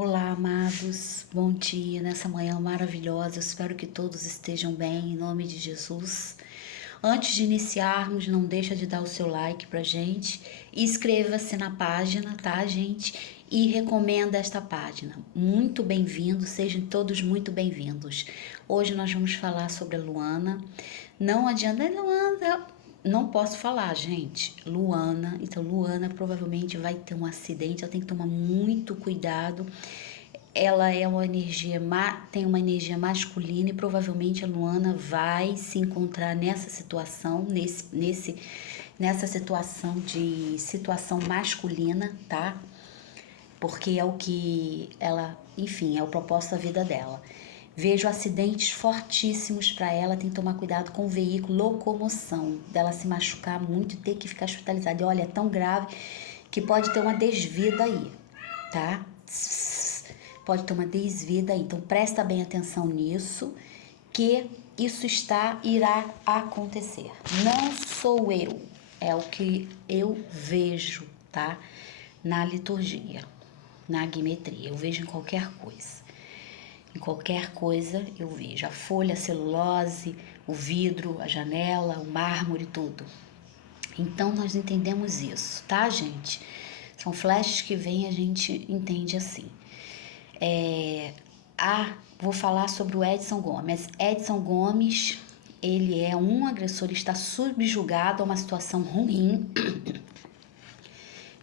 Olá, amados, bom dia nessa manhã maravilhosa. Eu espero que todos estejam bem, em nome de Jesus. Antes de iniciarmos, não deixa de dar o seu like pra gente, inscreva-se na página, tá, gente? E recomenda esta página. Muito bem-vindos, sejam todos muito bem-vindos. Hoje nós vamos falar sobre a Luana. Não adianta, Luana, não posso falar, gente. Luana, então Luana provavelmente vai ter um acidente, ela tem que tomar muito cuidado. Ela é uma energia, tem uma energia masculina e provavelmente a Luana vai se encontrar nessa situação, nessa situação masculina, tá? Porque é o que ela, enfim, é o propósito da vida dela. Vejo acidentes fortíssimos para ela, tem que tomar cuidado com o veículo, locomoção, dela se machucar muito e ter que ficar hospitalizada. E olha, é tão grave que pode ter uma desvida aí, tá? Pode ter uma desvida aí. Então presta bem atenção nisso, que isso irá acontecer. Não sou eu, é o que eu vejo, tá? Na liturgia, na agimetria, eu vejo em qualquer coisa. Em qualquer coisa eu vejo a folha, a celulose, o vidro, a janela, o mármore, tudo. Então nós entendemos isso, tá, gente? São flashes que vêm e a gente entende assim. Vou falar sobre o Edson Gomes. Edson Gomes, ele é um agressor, está subjugado a uma situação ruim,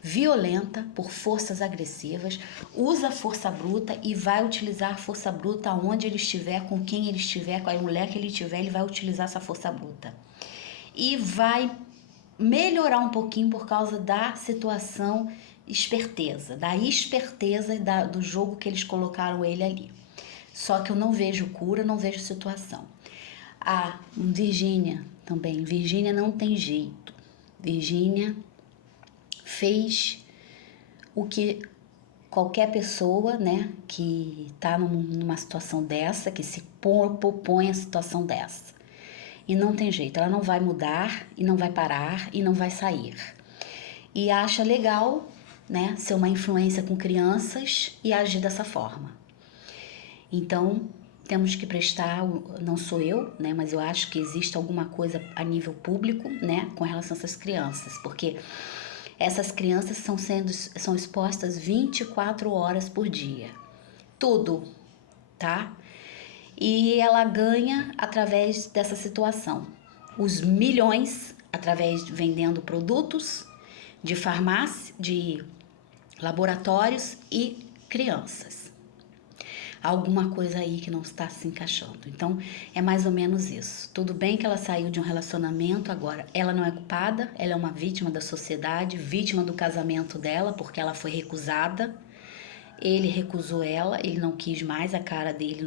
violenta por forças agressivas, usa força bruta e vai utilizar a força bruta onde ele estiver, com quem ele estiver, com a mulher que ele tiver, ele vai utilizar essa força bruta. E vai melhorar um pouquinho por causa da situação da esperteza do jogo que eles colocaram ele ali. Só que eu não vejo cura, não vejo situação. Virgínia também. Virgínia não tem jeito. Virgínia fez o que qualquer pessoa, né, que tá numa situação dessa, que se propõe a situação dessa. E não tem jeito, ela não vai mudar, e não vai parar, e não vai sair. E acha legal, né, ser uma influência com crianças e agir dessa forma. Então, temos que prestar, não sou eu, né, mas eu acho que existe alguma coisa a nível público, né, com relação a essas crianças, porque essas crianças são expostas 24 horas por dia. Tudo, tá? E ela ganha através dessa situação. Os milhões através de vendendo produtos de farmácia, de laboratórios e crianças. Alguma coisa aí que não está se encaixando. Então, é mais ou menos isso. Tudo bem que ela saiu de um relacionamento, agora ela não é culpada, ela é uma vítima da sociedade, vítima do casamento dela, porque ela foi recusada. Ele recusou ela, ele não quis mais a cara dele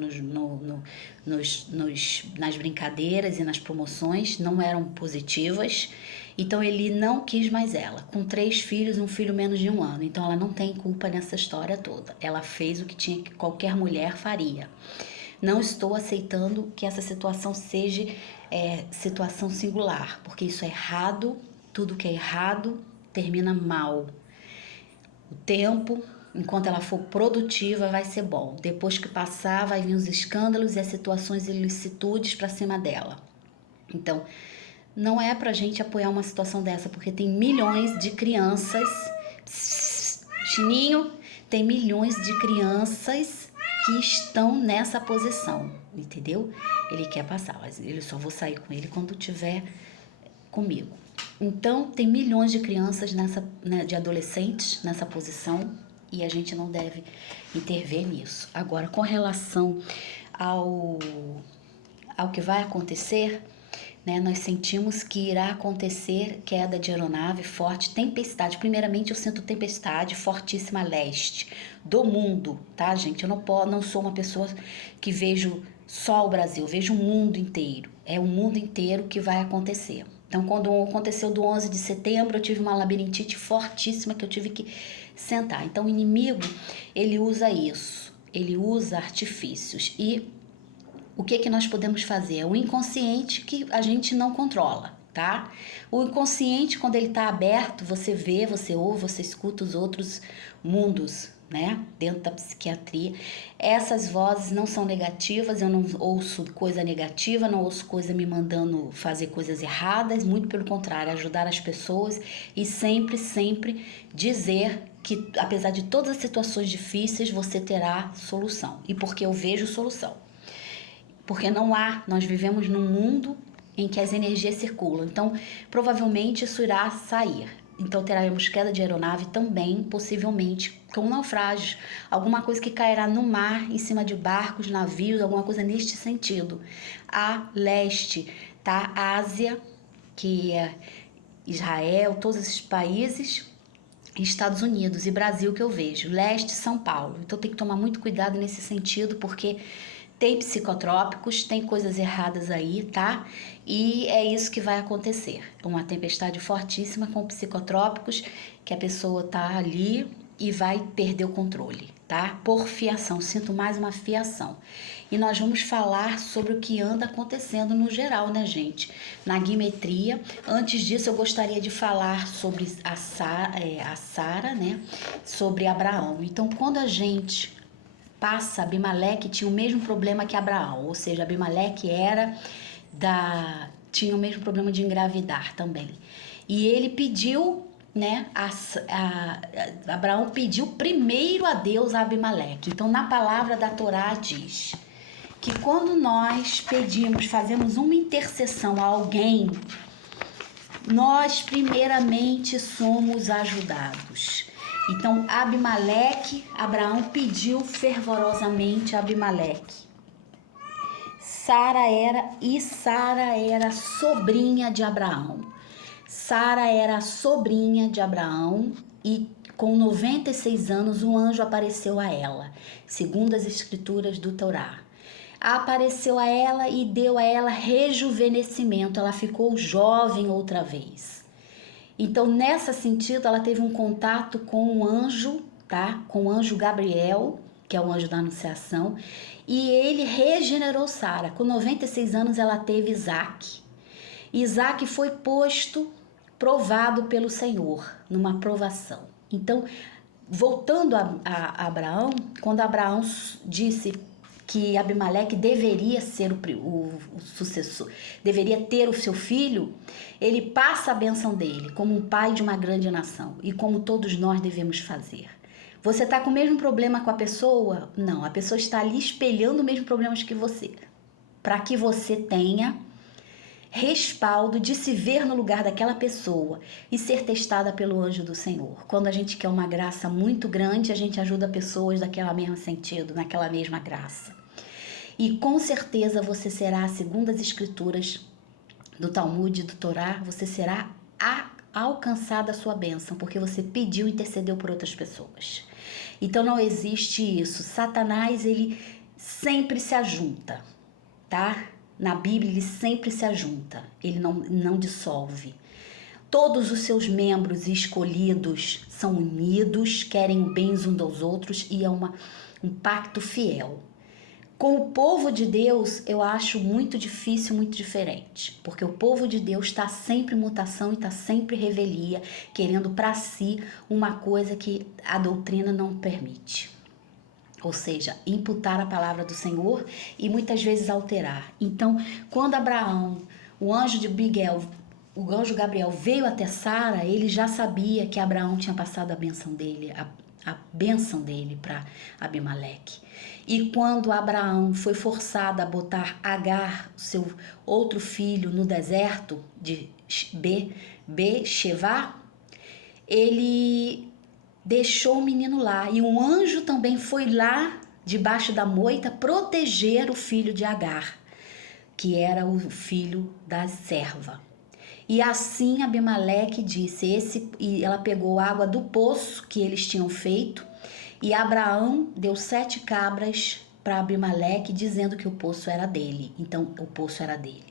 nas brincadeiras e nas promoções, não eram positivas. Então ele não quis mais ela, com 3 filhos, um filho menos de 1 ano. Então ela não tem culpa nessa história toda. Ela fez o que qualquer mulher faria. Não estou aceitando que essa situação seja situação singular, porque isso é errado, tudo que é errado termina mal. O tempo, enquanto ela for produtiva, vai ser bom. Depois que passar, vai vir os escândalos e as situações ilicitudes para cima dela. Então, não é pra gente apoiar uma situação dessa, porque tem milhões de crianças. Chininho, tem milhões de crianças que estão nessa posição, entendeu? Ele quer passar, mas eu só vou sair com ele quando tiver comigo. Então, tem milhões de crianças de adolescentes nessa posição e a gente não deve intervir nisso. Agora, com relação ao que vai acontecer, né, nós sentimos que irá acontecer queda de aeronave forte, tempestade. Primeiramente, eu sinto tempestade fortíssima a leste do mundo, tá, gente? Eu não sou uma pessoa que vejo só o Brasil, eu vejo o mundo inteiro. É o mundo inteiro que vai acontecer. Então, quando aconteceu do 11 de setembro, eu tive uma labirintite fortíssima que eu tive que sentar. Então, o inimigo, ele usa isso. Ele usa artifícios. E o que nós podemos fazer? O inconsciente que a gente não controla, tá? O inconsciente, quando ele está aberto, você vê, você ouve, você escuta os outros mundos, né, dentro da psiquiatria. Essas vozes não são negativas, eu não ouço coisa negativa, não ouço coisa me mandando fazer coisas erradas, muito pelo contrário, ajudar as pessoas e sempre dizer que apesar de todas as situações difíceis, você terá solução. E porque eu vejo solução. Porque nós vivemos num mundo em que as energias circulam, então provavelmente isso irá sair. Então teremos queda de aeronave também, possivelmente com naufrágios, alguma coisa que cairá no mar, em cima de barcos, navios, alguma coisa neste sentido. A leste, tá? Ásia, que é Israel, todos esses países, Estados Unidos e Brasil que eu vejo, leste, São Paulo. Então tem que tomar muito cuidado nesse sentido, porque tem psicotrópicos, tem coisas erradas aí, tá? E é isso que vai acontecer. Uma tempestade fortíssima com psicotrópicos, que a pessoa tá ali e vai perder o controle, tá? Por fiação, sinto mais uma fiação. E nós vamos falar sobre o que anda acontecendo no geral, né, gente? Na guimetria. Antes disso, eu gostaria de falar sobre a Sara, né? Sobre Abraão. Então, quando a gente passa, Abimeleque tinha o mesmo problema que Abraão, ou seja, Abimeleque tinha o mesmo problema de engravidar também. E ele pediu, né, Abraão pediu primeiro a Deus a Abimeleque. Então, na palavra da Torá diz que quando nós fazemos uma intercessão a alguém, nós primeiramente somos ajudados. Então, Abraão pediu fervorosamente a Abimeleque. Sara era sobrinha de Abraão. Sara era sobrinha de Abraão e com 96 anos um anjo apareceu a ela, segundo as escrituras do Torá. Apareceu a ela e deu a ela rejuvenescimento, ela ficou jovem outra vez. Então, nesse sentido, ela teve um contato com o anjo, tá? Com o anjo Gabriel, que é o anjo da Anunciação, e ele regenerou Sara. Com 96 anos, ela teve Isaac. Isaac foi provado pelo Senhor, numa provação. Então, voltando a Abraão, quando Abraão disse que Abimeleque deveria ser o sucessor, deveria ter o seu filho, ele passa a bênção dele como um pai de uma grande nação e como todos nós devemos fazer. Você está com o mesmo problema com a pessoa? Não, a pessoa está ali espelhando os mesmos problemas que você, para que você tenha respaldo de se ver no lugar daquela pessoa e ser testada pelo anjo do Senhor. Quando a gente quer uma graça muito grande, a gente ajuda pessoas daquela mesma sentido, naquela mesma graça. E com certeza você será, segundo as escrituras do Talmud e do Torá, você será alcançada a sua bênção, porque você pediu e intercedeu por outras pessoas. Então não existe isso. Satanás, ele sempre se ajunta, tá? Na Bíblia, ele sempre se ajunta, ele não dissolve. Todos os seus membros escolhidos são unidos, querem o bem uns dos outros e é um pacto fiel. Com o povo de Deus, eu acho muito difícil, muito diferente, porque o povo de Deus está sempre em mutação e está sempre em revelia, querendo para si uma coisa que a doutrina não permite. Ou seja, imputar a palavra do Senhor e muitas vezes alterar. Então, quando Abraão, o anjo Gabriel veio até Sara, ele já sabia que Abraão tinha passado a bênção dele, a bênção dele para Abimeleque. E quando Abraão foi forçado a botar Agar, seu outro filho, no deserto de Beersheba, ele deixou o menino lá. E um anjo também foi lá, debaixo da moita, proteger o filho de Agar, que era o filho da serva. E assim Abimeleque disse, e ela pegou água do poço que eles tinham feito, e Abraão deu 7 cabras para Abimeleque, dizendo que o poço era dele. Então, o poço era dele.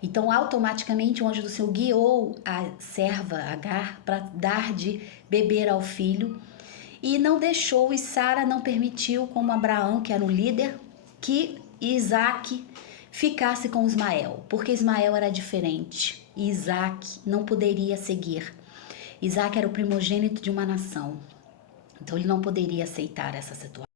Então, automaticamente, o anjo do Senhor guiou a serva Agar para dar de beber ao filho e não deixou, e Sara não permitiu, como Abraão, que era um líder, que Isaac ficasse com Ismael, porque Ismael era diferente e Isaac não poderia seguir. Isaac era o primogênito de uma nação. Então ele não poderia aceitar essa situação.